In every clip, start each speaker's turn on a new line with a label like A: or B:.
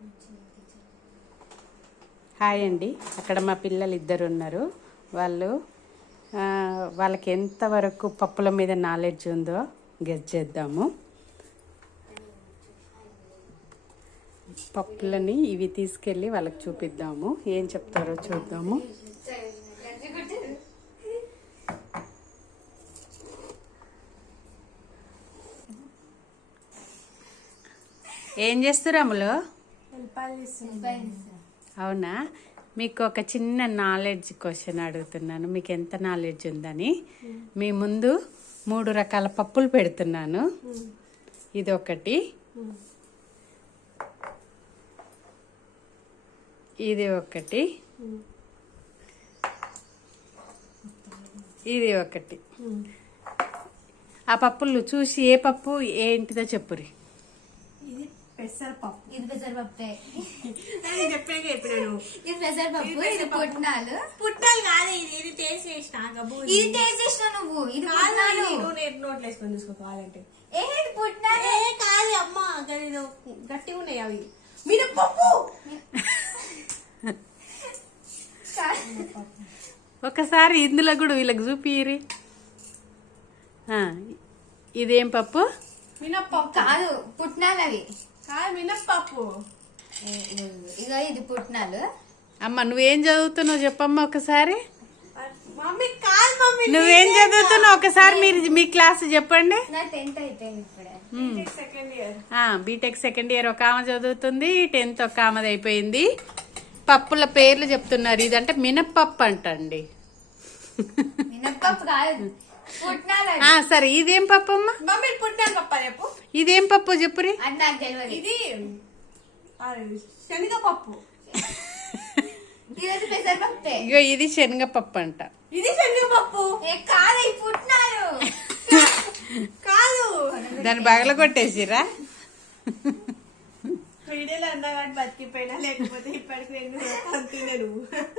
A: Hi అండి. అక్కడ మా పిల్లలు ఇద్దరు ఉన్నారు. వాళ్ళకి ఎంతవరకు పప్పుల మీద నాలెడ్జ్ ఉందో గెస్ చేద్దాము. పప్పులని ఇవి తీసుకెళ్ళి వాళ్ళకి చూపిద్దాము. ఏం చెప్తారో చూద్దాము. ఏం చేస్తారు అమ్ములు? అవునా? మీకు ఒక చిన్న నాలెడ్జ్ క్వశ్చన్ అడుగుతున్నాను. మీకు ఎంత నాలెడ్జ్ ఉందని. మీ ముందు 3 రకాల పప్పులు పెడుతున్నాను. ఇది ఒకటి, ఇది ఒకటి, ఇది ఒకటి. ఆ పప్పులు చూసి ఏ పప్పు ఏంటిదో చెప్పురి.
B: పెసరపప్పు.
C: ఇది పెసరపప్పే.
B: నేను చెప్పాక చెప్పినాను.
C: ఇది పెసరపప్పు, ఇది పుట్నాలు.
B: పుట్టాలు కాదు, ఇది టేస్ట్ చేసిన.
C: ఇది టేస్ట్ చేసిన నువ్వు. ఇది పుట్నాలు.
B: నోట్లు వేసుకొని చూసుకోవాలంటే
C: ఇది పుట్నాలు.
B: కాదు అమ్మ, గట్టిగా ఉన్నాయి అవి. మినపప్పు.
A: ఒకసారి ఇందులో కూడా వీళ్ళకి చూపిరి. ఇదేం పప్పు?
B: మినపప్పు
C: కాదు, పుట్నాలు అవి.
B: కాదు, మినపప్పు.
C: ఇగో ఇది పుట్నాలు.
A: అమ్మ నువ్వేం చదువుతున్నావు చెప్పమ్మా ఒకసారి.
B: మమ్మీ కాదు మమ్మీ,
A: నువ్వేం చదువుతున్నావు ఒకసారి మీ క్లాస్ చెప్పండి.
C: నా 10th అయిపోయింది ఇప్పుడే.
B: Second year.
A: BTech second year ఒక ఆమె చదువుతుంది, 10th ఒక ఆమెది అయిపోయింది. పప్పుల పేర్లు చెప్తున్నారు. ఇదంటే మినప్పప్పు అంటండి.
C: మినపప్పు కాదు, పుట్నాలు.
A: సరే ఇదేం పప్పు అమ్మా?
B: మమ్మీ పుట్నాలు పప్పు చెప్పు.
A: ఇదేం పప్పు చెప్పురి.
C: అది నాకు తెలియదు.
B: ఇది శనగపప్పు.
C: ఇది పెసరపప్పే.
A: ఇగో ఇది శనగపప్పు అంట.
B: ఇది శనగపప్పు.
C: కాదు, ఈ పుట్నాలు.
B: కాదు,
A: దాన్ని బగల కొట్టేసిరా.
B: వీడియోలో అన్నా కాబట్టి బతికిపోయినా, లేకపోతే ఇప్పటికి 2 అంటున్నా నువ్వు.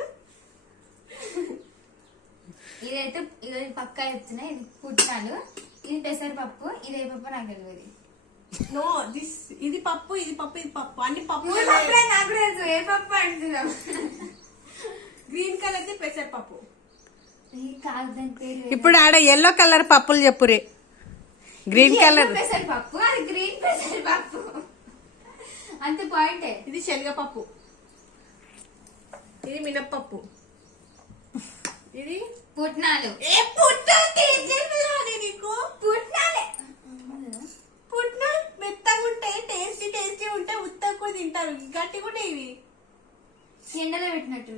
C: ఇదైతే ఇది పక్కా చెప్తున్నా. ఇది పుట్నాలు, ఇది పెసరపప్పు. ఇదే పప్పు నాకు తెలియదు.
B: నో దిస్, ఇది పప్పు, ఇది పప్పు, ఇది పప్పు. అన్ని పప్పు.
C: నాకు తెలుసు ఏ పప్పు అంటున్నావు.
B: గ్రీన్ కలర్ ది పెసరపప్పు.
C: కాదు, దాని పేరు.
A: ఇప్పుడు ఆడ ఎల్లో కలర్ పప్పులు చెప్పురి. గ్రీన్ కలర్
C: పెసరపప్పు, అది గ్రీన్ పెసరపప్పు. అంత పాయింటే.
B: ఇది శనగపప్పు, ఇది మినప్పప్పు, ఇది
C: పుట్నాలు.
B: ఏ పుట్నాలు నీకు?
C: పుట్నాలే.
B: పుట్నాలు మెత్తగా ఉంటాయి, టేస్టీ ఉంటాయి, ఉత్తగా కూడా తింటారు. గట్టి కూడా ఇవి
C: ఎండలో పెట్టినట్టు.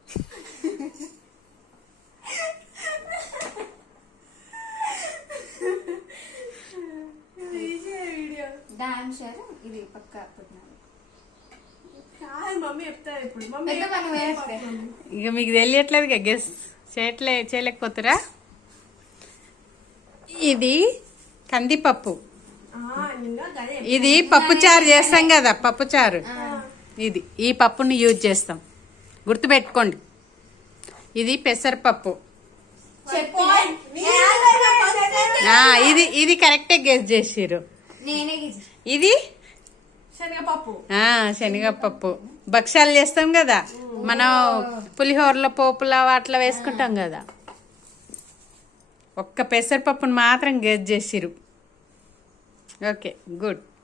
B: వీడియో
C: డామ్ షూర్ ఇది పక్కా పుట్నాలు.
B: మమ్మీ చెప్తారు ఇప్పుడు.
A: ఇక మీకు తెలియట్లేదు గెస్ చేయలేకపోతురా. ఇది కందిపప్పు. ఇది పప్పుచారు చేస్తాం కదా, పప్పుచారు. ఇది ఈ పప్పుని యూజ్ చేస్తాం, గుర్తుపెట్టుకోండి. ఇది పెసరపప్పు. ఇది కరెక్టే గెస్ చేసిర్రు. ఇది
B: శనగపప్పు.
A: శనగపప్పు. భక్ష్యాలు చేస్తాం కదా మనం, పులిహోరలో పోపులా అట్లా వేసుకుంటాం కదా. ఒక్క పెసరపప్పుని మాత్రం గెస్ చేసిర్రు. Okay, good.